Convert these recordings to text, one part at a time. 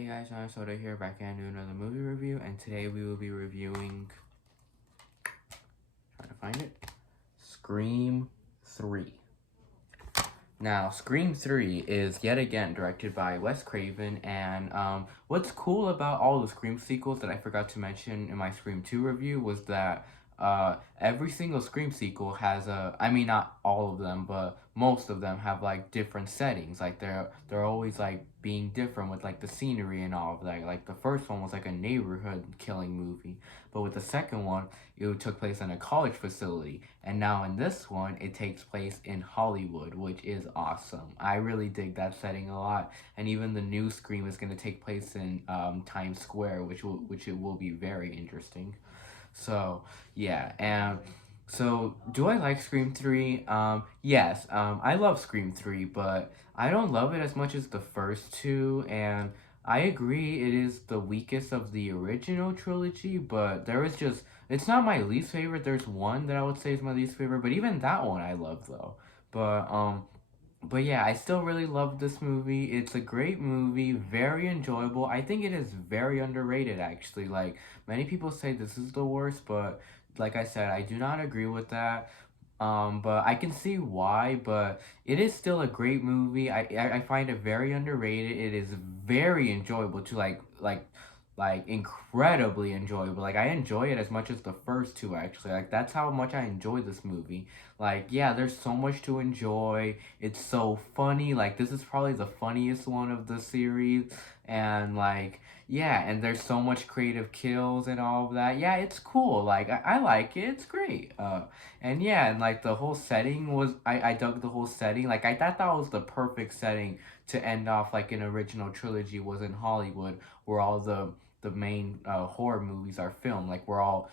Hey guys, I'm Soda here, back again to another movie review, and today we will be reviewing, trying to find it, Scream 3. Now, Scream 3 is yet again directed by Wes Craven, and what's cool about all the Scream sequels that I forgot to mention in my Scream 2 review was that every single Scream sequel has not all of them, but most of them have like different settings. Like they're always like being different with like the scenery and all of that. Like the first one was like a neighborhood killing movie, but with the second one, it took place in a college facility, and now in this one, it takes place in Hollywood, which is awesome. I really dig that setting a lot, and even the new Scream is going to take place in Times Square, which it will be very interesting. So yeah, and so do I like Scream 3? Yes, I love Scream 3, but I don't love it as much as the first two, and I agree it is the weakest of the original trilogy, but there is just, it's not my least favorite. There's one that I would say is my least favorite, but even that one I love though. But but yeah, I still really love this movie. It's a great movie, very enjoyable. I think it is very underrated actually. Like many people say this is the worst, but like I said, I do not agree with that. But I can see why, but it is still a great movie. I find it very underrated. It is very enjoyable to like incredibly enjoyable. Like I enjoy it as much as the first two actually. Like that's how much I enjoy this movie. Like yeah, there's so much to enjoy. It's so funny. Like this is probably the funniest one of the series, and like yeah, and there's so much creative kills and all of that. Yeah, it's cool. Like I like it. It's great. And yeah, and like the whole setting was, I dug the whole setting. Like I thought that was the perfect setting to end off like an original trilogy was in Hollywood, where all the main horror movies are filmed. Like where all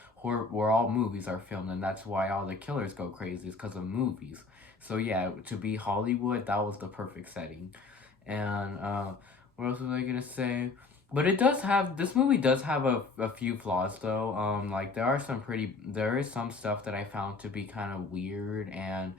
movies are filmed, and that's why all the killers go crazy is because of movies. So yeah, to be Hollywood, that was the perfect setting. And what else was I gonna say? But it does have, this movie does have a few flaws though. Like there is some stuff that I found to be kind of weird, and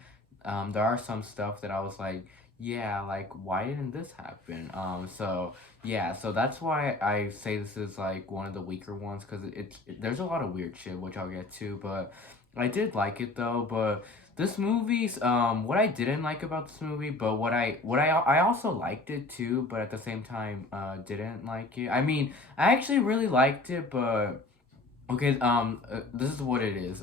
there are some stuff that I was like, yeah, like why didn't this happen? So yeah, so that's why I say this is like one of the weaker ones, because there's a lot of weird shit which I'll get to, but I did like it though. But this movie's what I didn't like about this movie, but I also liked it too, but at the same time didn't like it. I mean, I actually really liked it, but okay, this is what it is.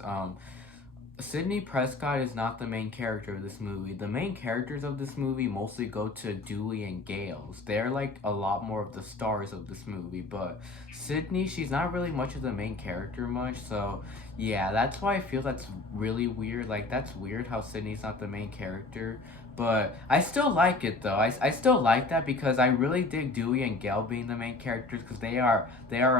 Sidney Prescott is not the main character of this movie. The main characters of this movie mostly go to Dewey and Gail. They're like a lot more of the stars of this movie, but Sydney, she's not really much of the main character much, so yeah, that's why I feel that's really weird. Like, that's weird how Sydney's not the main character. But I still like it though. I still like that because I really dig Dewey and Gail being the main characters, because they are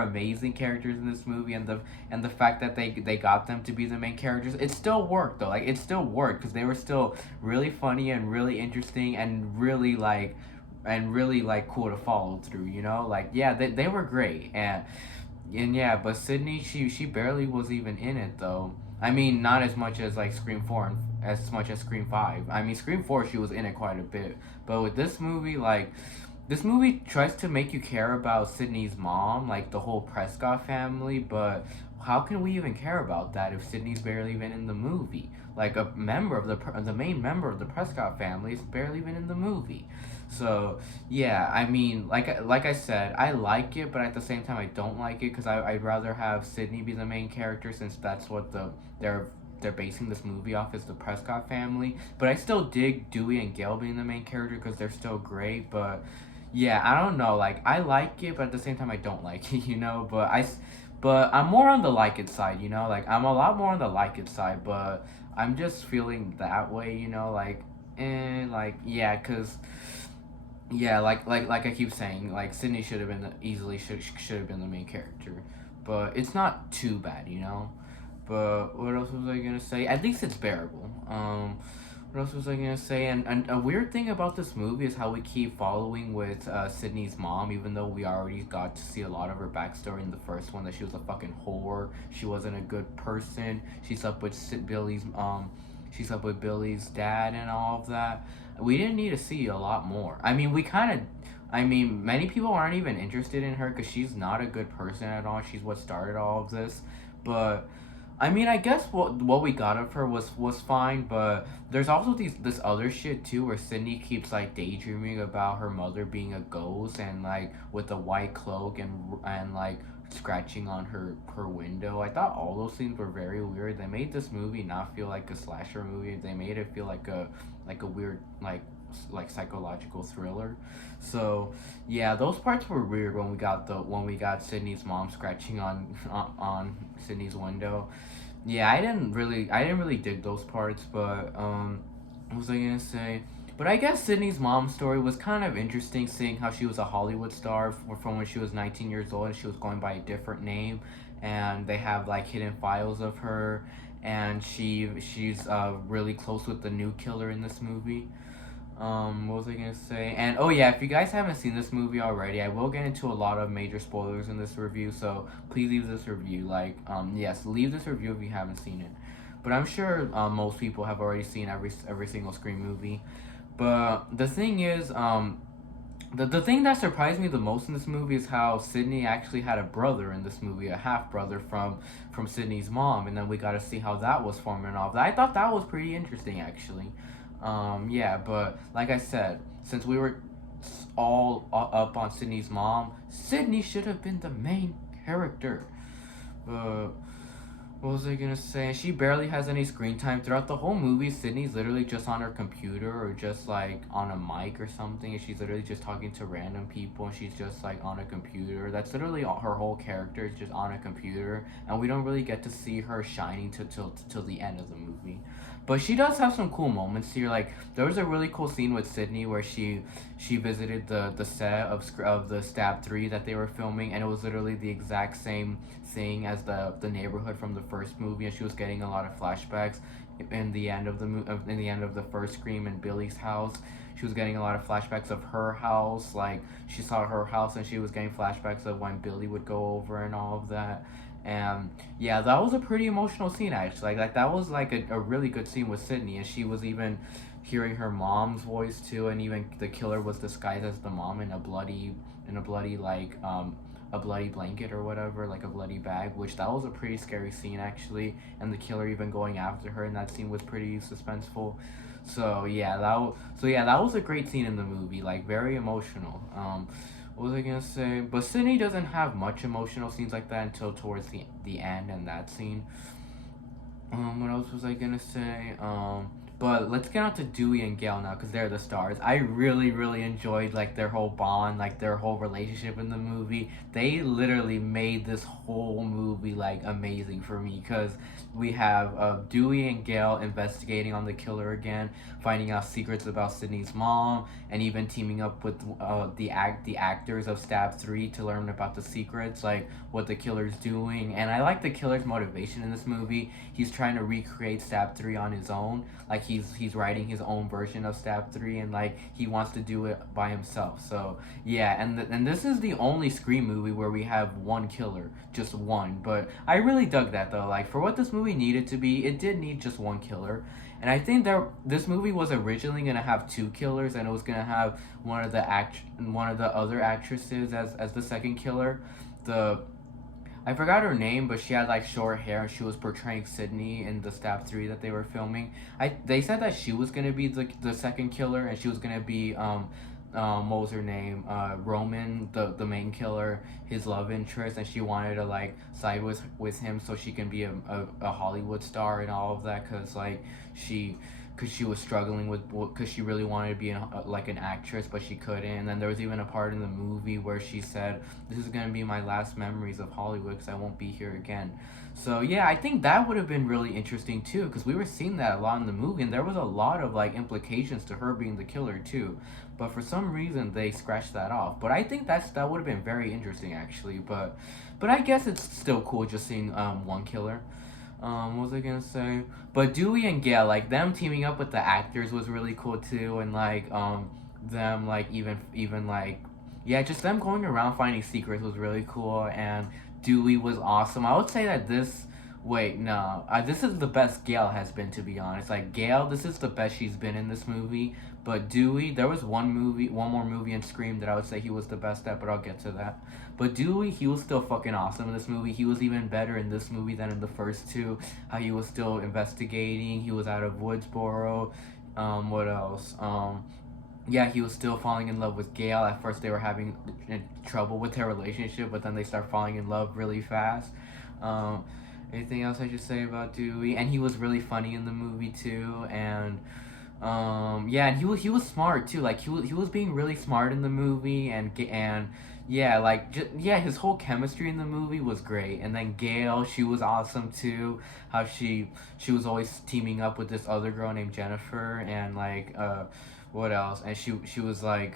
amazing characters in this movie, and the fact that they got them to be the main characters, it still worked though. Like it still worked because they were still really funny and really interesting and really like cool to follow through, you know? Like yeah, they were great. And yeah, but Sydney, she barely was even in it though. I mean, not as much as like Scream 4 and as much as Scream 5. I mean, Scream 4 she was in it quite a bit. But with this movie, like this movie tries to make you care about Sydney's mom, like the whole Prescott family, but how can we even care about that if Sydney's barely even in the movie? Like a member of the main member of the Prescott family is barely even in the movie. So yeah, I mean, like I said, I like it, but at the same time, I don't like it because I'd rather have Sydney be the main character, since that's what they're basing this movie off, is the Prescott family. But I still dig Dewey and Gail being the main character because they're still great. But yeah, I don't know. Like I like it, but at the same time, I don't like it. You know. But I'm more on the like it side. You know, like I'm a lot more on the like it side. But I'm just feeling that way. You know, like yeah, cause yeah, like I keep saying, like Sydney should have been easily should have been the main character, but it's not too bad, you know. But what else was I gonna say? At least it's bearable. What else was I gonna say? And a weird thing about this movie is how we keep following with Sydney's mom, even though we already got to see a lot of her backstory in the first one, that she was a fucking whore, she wasn't a good person, she slept with Billy's dad and all of that. We didn't need to see a lot more. I mean, we kind of I mean, many people aren't even interested in her because she's not a good person at all. She's what started all of this. But I mean, I guess what we got of her was fine, but there's also this other shit too where Sydney keeps like daydreaming about her mother being a ghost and like with a white cloak and like scratching on her window. I thought all those things were very weird. They made this movie not feel like a slasher movie. They made it feel like a weird like psychological thriller. So yeah, those parts were weird when we got Sydney's mom scratching on Sydney's window. Yeah, I didn't really dig those parts, but what was I gonna say? But I guess Sydney's mom's story was kind of interesting, seeing how she was a Hollywood star from when she was 19 years old and she was going by a different name, and they have like hidden files of her, and she's really close with the new killer in this movie. What was I gonna say? And oh yeah, if you guys haven't seen this movie already, I will get into a lot of major spoilers in this review, so please leave this review. Like, yes, leave this review if you haven't seen it. But I'm sure most people have already seen every single Scream movie. But the thing is, the thing that surprised me the most in this movie is how Sydney actually had a brother in this movie, a half brother from Sydney's mom, and then we got to see how that was forming off. I thought that was pretty interesting actually. Yeah, but like I said, since we were all up on Sydney's mom, Sydney should have been the main character. But what was I gonna say? She barely has any screen time throughout the whole movie. Sydney's literally just on her computer or just like on a mic or something, and she's literally just talking to random people. And she's just like on a computer. That's literally her whole character is just on a computer, and we don't really get to see her shining till the end of the movie. But she does have some cool moments here. Like there was a really cool scene with Sydney where she visited the set of the Stab 3 that they were filming, and it was literally the exact same thing as the neighborhood from the first movie, and she was getting a lot of flashbacks in the end of in the end of the first Scream in Billy's house. She was getting a lot of flashbacks of her house, like she saw her house and she was getting flashbacks of when Billy would go over and all of that. And yeah, that was a pretty emotional scene actually. Like that was like a really good scene with Sydney, and she was even hearing her mom's voice too, and even the killer was disguised as the mom in a bloody like a bloody blanket or whatever, like a bloody bag, which that was a pretty scary scene actually, and the killer even going after her in that scene was pretty suspenseful. So yeah, that was a great scene in the movie, like very emotional. What was I gonna say? But Sydney doesn't have much emotional scenes like that until towards the end and that scene. What else was I gonna say? But let's get on to Dewey and Gail now, because they're the stars. I really, really enjoyed like their whole bond, like their whole relationship in the movie. They literally made this whole movie like amazing for me, because we have Dewey and Gail investigating on the killer again, finding out secrets about Sydney's mom, and even teaming up with the actors of Stab 3 to learn about the secrets, like what the killer's doing. And I like the killer's motivation in this movie. He's trying to recreate Stab 3 on his own. Like he's writing his own version of Stab 3, and like he wants to do it by himself. So yeah, and this is the only Scream movie where we have one killer, just one. But I really dug that though. Like for what this movie needed to be, it did need just one killer. And I think this movie was originally gonna have two killers, and it was gonna have one of the other actresses as the second killer. The I forgot her name, but she had like short hair and she was portraying Sydney in the Stab 3 that they were filming. They said that she was gonna be the second killer, and she was gonna be what was her name? Roman, the main killer, his love interest, and she wanted to like side with him so she can be a Hollywood star and all of that, because she was struggling because she really wanted to be like an actress, but she couldn't. And then there was even a part in the movie where she said, "This is gonna be my last memories of Hollywood because I won't be here again." So yeah, I think that would have been really interesting too, because we were seeing that a lot in the movie, and there was a lot of like implications to her being the killer too. But for some reason they scratched that off. But I think that would have been very interesting actually. But I guess it's still cool just seeing one killer. What was I gonna say? But Dewey and Gail, like them teaming up with the actors was really cool too, and like them like even like yeah, just them going around finding secrets was really cool, and Dewey was awesome. I would say that this Wait, no. This is the best Gail has been, to be honest. Like Gail, this is the best she's been in this movie. But Dewey, there was one more movie in Scream that I would say he was the best at, but I'll get to that. But Dewey, he was still fucking awesome in this movie. He was even better in this movie than in the first two. How he was still investigating. He was out of Woodsboro. What else? Yeah, he was still falling in love with Gail. At first, they were having trouble with their relationship, but then they start falling in love really fast. Um, Anything else I should say about Dewey? And he was really funny in the movie too. And yeah, and he was smart too. Like he was being really smart in the movie, and yeah, like yeah, his whole chemistry in the movie was great. And then Gail, she was awesome too. How she was always teaming up with this other girl named Jennifer, and like what else? And she was like,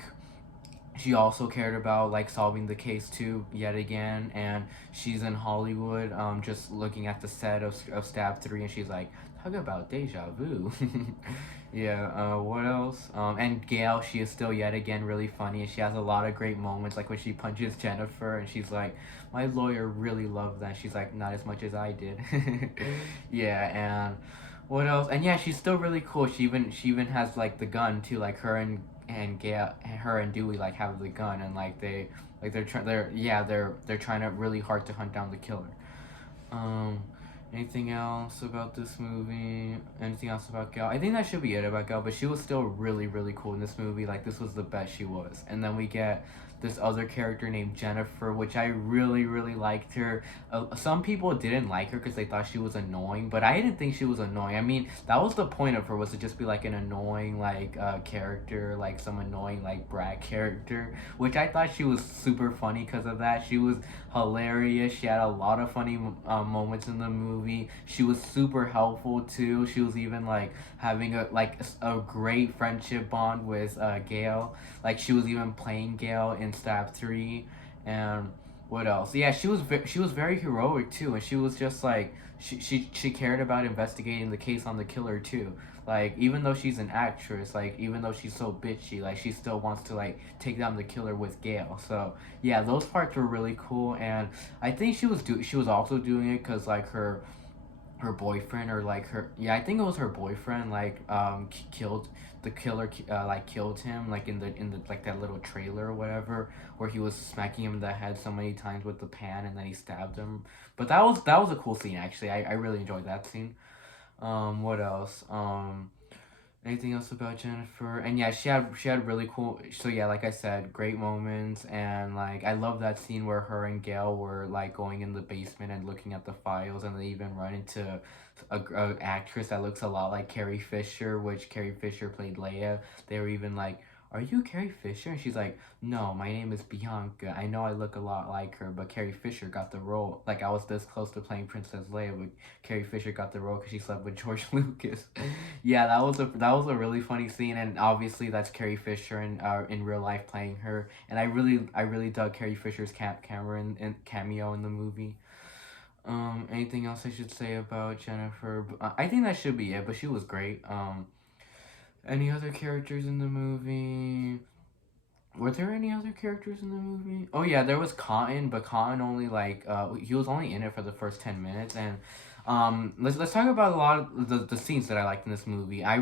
she also cared about like solving the case too yet again. And she's in Hollywood, just looking at the set of Stab 3, and she's like, talk about deja vu. Yeah, what else? And Gail, she is still yet again really funny, and she has a lot of great moments, like when she punches Jennifer, and she's like, my lawyer really loved that. She's like, not as much as I did. Yeah, and what else? And yeah, she's still really cool. She even has like the gun too, like her and Gail, her and Dewey like have the gun, and like they're trying to really hard to hunt down the killer. Um, Anything else about this movie? Anything else about Gal? I think that should be it about Gal, but she was still really, really cool in this movie. Like, this was the best she was. And then we get this other character named Jennifer, which I really, really liked her. Some people didn't like her because they thought she was annoying, but I didn't think she was annoying. I mean, that was the point of her, was to just be like an annoying, like, character, like some annoying, like, brat character, which I thought she was super funny because of that. She was hilarious. She had a lot of funny moments in the movie. She was super helpful too. She was even like having a great friendship bond with Gail. Like she was even playing Gail in Stab 3. And what else? Yeah, she was very heroic too, and she was just like she cared about investigating the case on the killer too. Like even though she's an actress, like even though she's so bitchy, like she still wants to like take down the killer with Gail. So yeah, those parts were really cool. And I think she was also doing it because like her boyfriend, or like her, yeah, I think it was her boyfriend, like killed the killer, like killed him, like in the like that little trailer or whatever, where he was smacking him in the head so many times with the pan, and then he stabbed him. But that was a cool scene actually. I really enjoyed that scene. What else? Anything else about Jennifer? And yeah, she had really cool. So yeah, like I said, great moments. And like I love that scene where her and Gail were like going in the basement and looking at the files, and they even run into a actress that looks a lot like Carrie Fisher, which Carrie Fisher played Leia. They were even like, "Are you Carrie Fisher?" And she's like, "No, my name is Bianca. I know I look a lot like her, but Carrie Fisher got the role. Like I was this close to playing Princess Leia, but Carrie Fisher got the role because she slept with George Lucas." Yeah, that was a really funny scene, and obviously that's Carrie Fisher in real life playing her. And I really dug Carrie Fisher's cameo in the movie. Anything else I should say about Jennifer? I think that should be it. But she was great. Any other characters in the movie? Were there any other characters in the movie? Oh yeah, there was Cotton, but Cotton only like he was only in it for the first 10 minutes. And let's talk about a lot of the scenes that I liked in this movie. I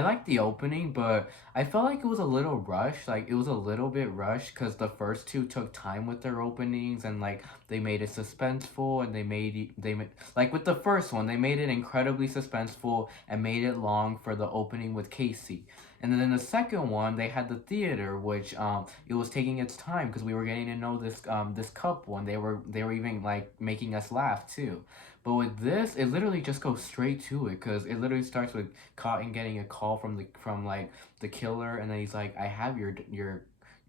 liked the opening, but I felt like it was a little rushed. Like it was a little bit rushed because the first two took time with their openings, and like they made it suspenseful, and they made like with the first one they made it incredibly suspenseful and made it long for the opening with Casey. And then in the second one, they had the theater, which it was taking its time because we were getting to know this couple, and they were even like making us laugh too. But with this, it literally just goes straight to it because it literally starts with Cotton getting a call from like the killer, and then he's like, "I have your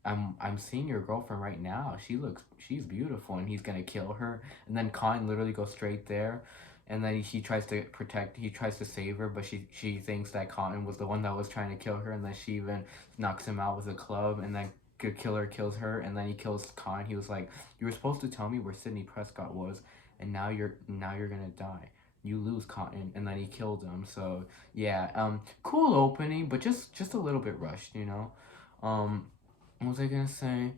I'm seeing your girlfriend right now. She's beautiful," and he's gonna kill her. And then Cotton literally goes straight there, and then he tries to save her, but she thinks that Cotton was the one that was trying to kill her, and then she even knocks him out with a club, and then the killer kills her, and then he kills Cotton. He was like, "You were supposed to tell me where Sidney Prescott was, and now you're gonna die. You lose, Cotton." And then he killed him. So yeah, cool opening, but just a little bit rushed. What was I gonna say?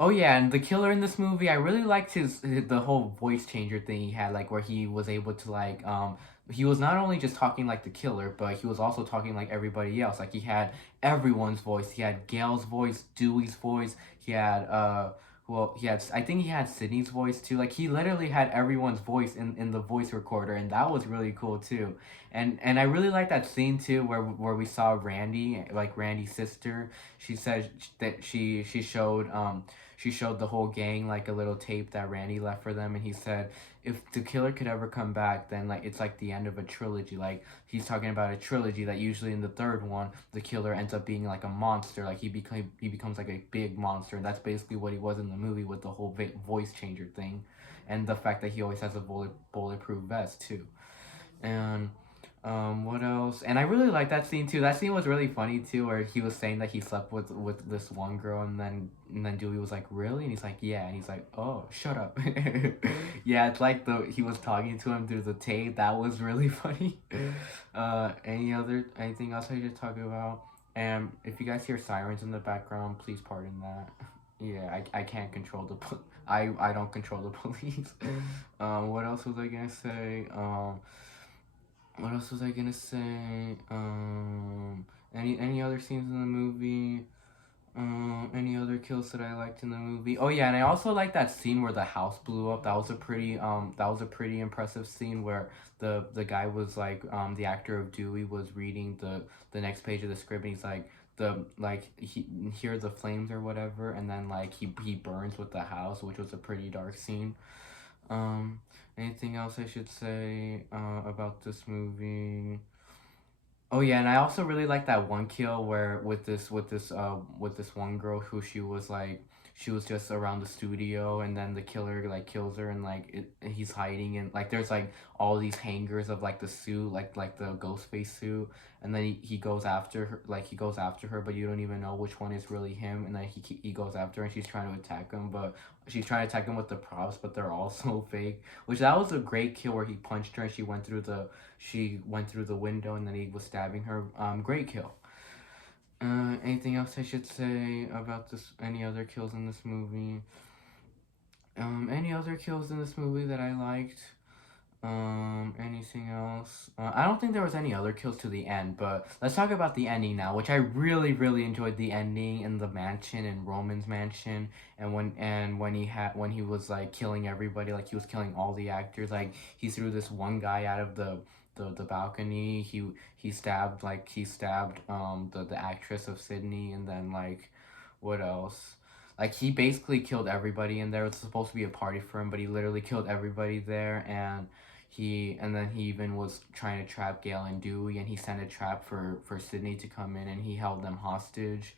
Oh yeah, and the killer in this movie, I really liked the whole voice changer thing he had, like where he was able to he was not only just talking like the killer, but he was also talking like everybody else. Like he had everyone's voice. He had Gail's voice, Dewey's voice. He had he had, I think he had Sydney's voice too. Like he literally had everyone's voice in the voice recorder, and that was really cool too. And I really like that scene too where we saw Randy, like Randy's sister. She said that she showed the whole gang like a little tape that Randy left for them, and he said if the killer could ever come back, then like it's like the end of a trilogy. Like he's talking about a trilogy that usually in the third one the killer ends up being like a monster, like he becomes like a big monster, and that's basically what he was in the movie with the whole voice changer thing, and the fact that he always has a bulletproof vest too. And what else? And I really like that scene too. That scene was really funny too, where he was saying that he slept with this one girl, and then Dewey was like, "Really?" And he's like, "Yeah." And he's like, "Oh, shut up." Yeah, it's like the he was talking to him through the tape. That was really funny. Anything else I should talk about? And if you guys hear sirens in the background, please pardon that. Yeah, I can't control I don't control the police. What else was I gonna say? What else was I gonna say? Any other scenes in the movie? Any other kills that I liked in the movie? Oh yeah, and I also like that scene where the house blew up. That was a pretty impressive scene where the guy was like the actor of Dewey was reading the next page of the script, and he's like he hear the flames or whatever, and then like he burns with the house, which was a pretty dark scene. Um, Anything else I should say about this movie? Oh yeah, and I also really like that one kill where with this one girl who she was just around the studio, and then the killer like kills her, and he's hiding, and like there's like all these hangers of like the suit, like the ghost face suit, and then he goes after her, like he goes after her, but you don't even know which one is really him, and then he goes after her, and she's trying to attack him, but she's trying to attack him with the props, but they're all so fake. Which that was a great kill where he punched her and she went through the window, and then he was stabbing her. Great kill. Anything else I should say about this? Any other kills in this movie? Any other kills in this movie that I liked? Anything else? I don't think there was any other kills to the end, but let's talk about the ending now, which I really, really enjoyed the ending in the mansion, in Roman's mansion, and when he was like killing everybody, like he was killing all the actors, like he threw this one guy out of the balcony. He stabbed the actress of Sydney, and then like what else? Like he basically killed everybody in there. It was supposed to be a party for him, but he literally killed everybody there, and then he even was trying to trap Gail and Dewey, and he sent a trap for Sydney to come in, and he held them hostage.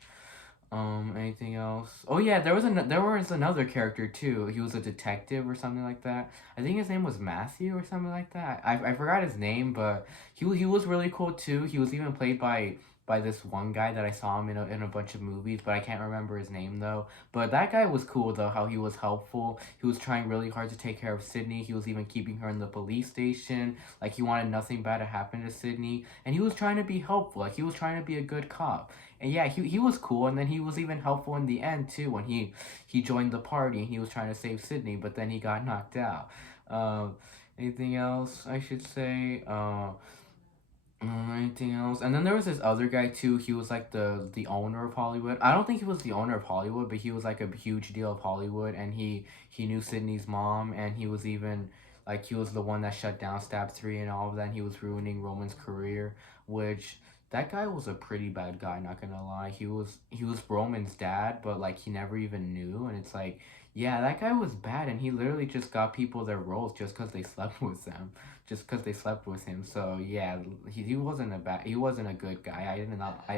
Anything else? Oh yeah, there was another character too. He was a detective or something like that. I think his name was Matthew or something like that. I forgot his name, but he was really cool too. He was even played by this one guy that I saw him in a bunch of movies, but I can't remember his name though. But that guy was cool though, how he was helpful. He was trying really hard to take care of Sydney. He was even keeping her in the police station. Like he wanted nothing bad to happen to Sydney, and he was trying to be helpful. Like he was trying to be a good cop. And yeah, he was cool, and then he was even helpful in the end too when he joined the party and he was trying to save Sydney, but then he got knocked out. Um, Anything else I should say? Anything else? And then there was this other guy too. He was like the owner of Hollywood. I don't think he was the owner of Hollywood, but he was like a huge deal of Hollywood, and he knew Sydney's mom, and he was even like he was the one that shut down Stab 3 and all of that. And he was ruining Roman's career, which that guy was a pretty bad guy. Not gonna lie, he was Roman's dad, but like he never even knew, and it's like. Yeah, that guy was bad, and he literally just got people their roles just because they slept with them, just because they slept with him. So yeah, he wasn't a good guy. I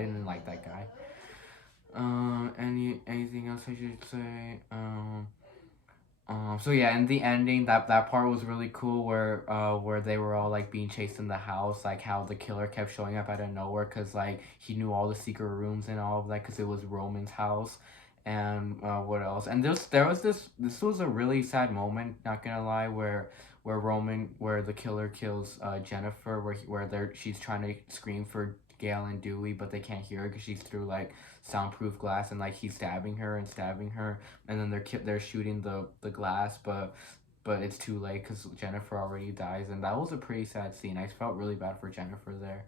didn't like that guy. Anything else I should say? So yeah, in the ending, that part was really cool where they were all like being chased in the house, like how the killer kept showing up out of nowhere, cause like he knew all the secret rooms and all of that, cause it was Roman's house, and what else? And there was this was a really sad moment, not gonna lie, where the killer kills Jennifer, where she's trying to scream Gail and Dewey, but they can't hear her because she's through like soundproof glass, and like he's stabbing her and stabbing her, and then they're shooting the glass, but it's too late because Jennifer already dies, and that was a pretty sad scene. I felt really bad for Jennifer there.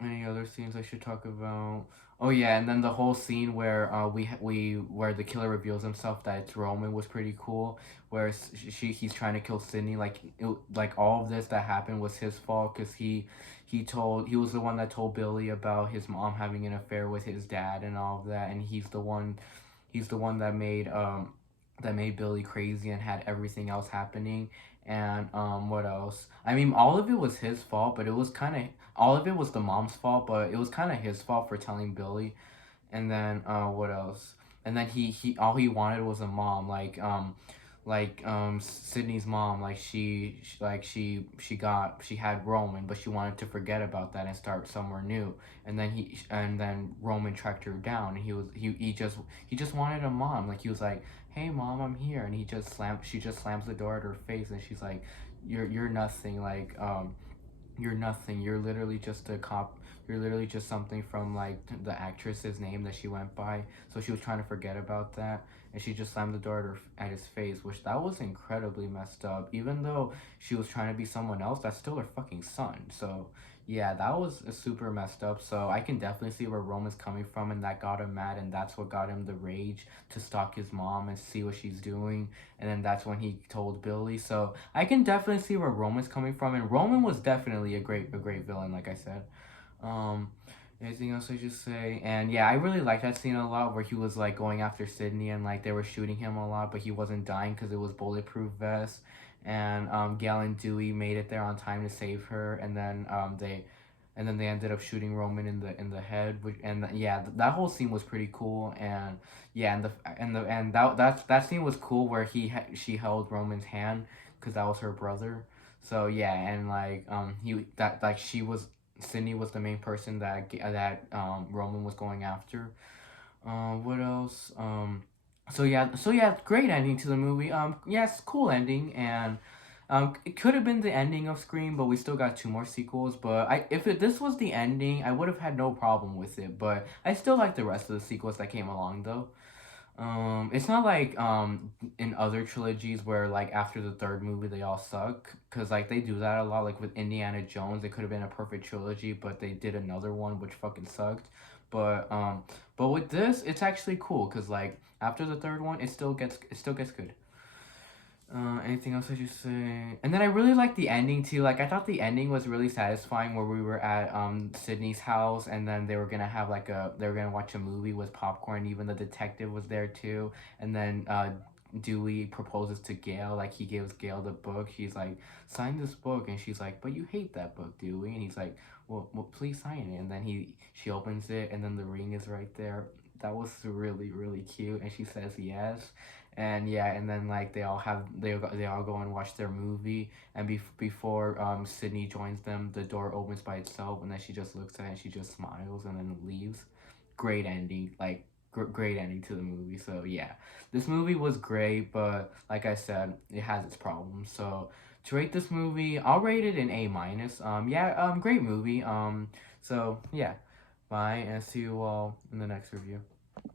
Any other scenes I should talk about? Oh yeah, and then the whole scene where where the killer reveals himself that it's Roman was pretty cool. Where he's trying to kill Sydney, like all of this that happened was his fault because he was the one that told Billy about his mom having an affair with his dad and all of that, and he's the one that made Billy crazy and had everything else happening. And what else? I mean, all of it was his fault, but it was kind of all of it was the mom's fault, but it was kind of his fault for telling Billy. And then what else? And then he all he wanted was a mom, Sydney's mom, like she had Roman, but she wanted to forget about that and start somewhere new. And then Roman tracked her down, and he just wanted a mom. Like he was like, "Hey mom, I'm here," and she just slams the door at her face, and she's like, "You're nothing. You're nothing. You're literally just a cop. You're literally just something from like the actress's name that she went by." So she was trying to forget about that, and she just slammed the door at his face, which that was incredibly messed up. Even though she was trying to be someone else, that's still her fucking son. So yeah, that was super messed up. So I can definitely see where Roman's coming from, and that got him mad, and that's what got him the rage to stalk his mom and see what she's doing. And then that's when he told Billy. So I can definitely see where Roman's coming from, and Roman was definitely a great villain, like I said. Um, Anything else I should say? And yeah, I really liked that scene a lot where he was like going after Sydney, and like they were shooting him a lot, but he wasn't dying because it was bulletproof vest. And Gail and Dewey made it there on time to save her, and then they ended up shooting Roman in the head, yeah, that whole scene was pretty cool. And yeah, and that scene was cool where she held Roman's hand because that was her brother. So yeah, and like he that like she was Sydney was the main person that Roman was going after. What else? So yeah, great ending to the movie. Yes, cool ending, and it could have been the ending of Scream, but we still got two more sequels. But this was the ending, I would have had no problem with it. But I still like the rest of the sequels that came along, though. It's not like in other trilogies where like after the third movie they all suck, cause like they do that a lot. Like with Indiana Jones, it could have been a perfect trilogy, but they did another one which fucking sucked. But um, but with this, it's actually cool, cause like after the third one, it still gets good. Anything else I should say? And then I really liked the ending too. Like I thought the ending was really satisfying, where we were at Sydney's house, and then they were gonna watch a movie with popcorn. Even the detective was there too. And then Dewey proposes to Gail. Like he gives Gail the book. He's like, "Sign this book," and she's like, "But you hate that book, Dewey." And he's like, "Well, please sign it." And then she opens it, and then the ring is right there. That was really cute, and she says yes. And yeah, and then like they all go and watch their movie, and before Sydney joins them, the door opens by itself, and then she just looks at it and she just smiles and then leaves. Great ending, like great ending to the movie. So yeah, this movie was great, but like I said, it has its problems. So to rate this movie, I'll rate it an A minus. Yeah, great movie. So yeah, bye, and see you all in the next review.